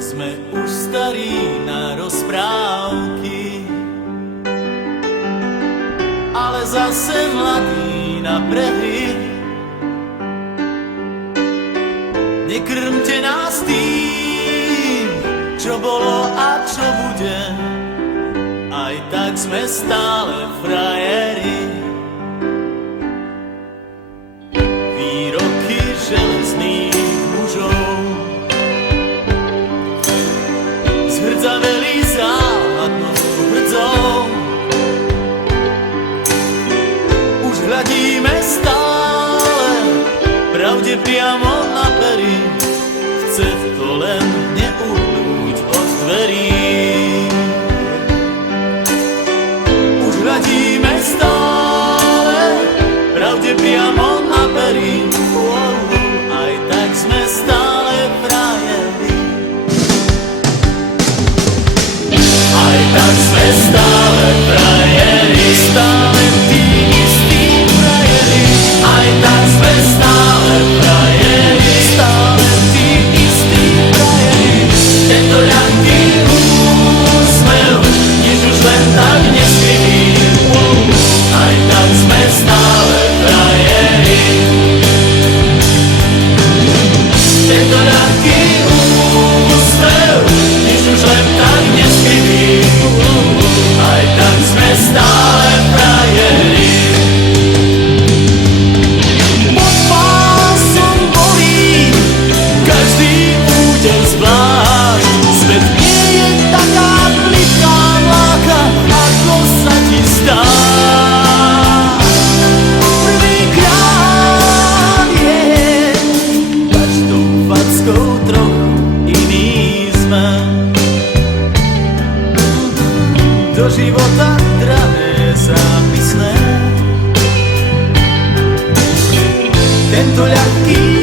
Sme už starí na rozprávky, ale zase mladí na prehry. Nekrmte nás tým, čo bolo a čo bude, aj tak sme stále frajeri. Výroky železných mužov zhrdzaveli záhadnou hrdzou. Už hľadíme stále pravde priamo na pery, chce to len neuhnúť od dverí. Už hľadíme stále pravde priamo na pery, aj tak sme stále frajeri. Aj tak sme stále frajeri, stále tí istí frajeri. Aj tak sme stále frajeri, stále tí istí frajeri. Tento ľahký úsmev, nič už len tak neskriví. Aj tak sme stále frajeri. Tento ľahký úsmev, nič už len tak neskriví. Aj tak sme stále frajeri. Pod pásom bolí každý úder zvlášť. Svet nie je taká plitká mláka, ako sa ti zdá. Prvýkrát je každou fackou trochu iný sme. Do života drané zápisné. Tento ľahký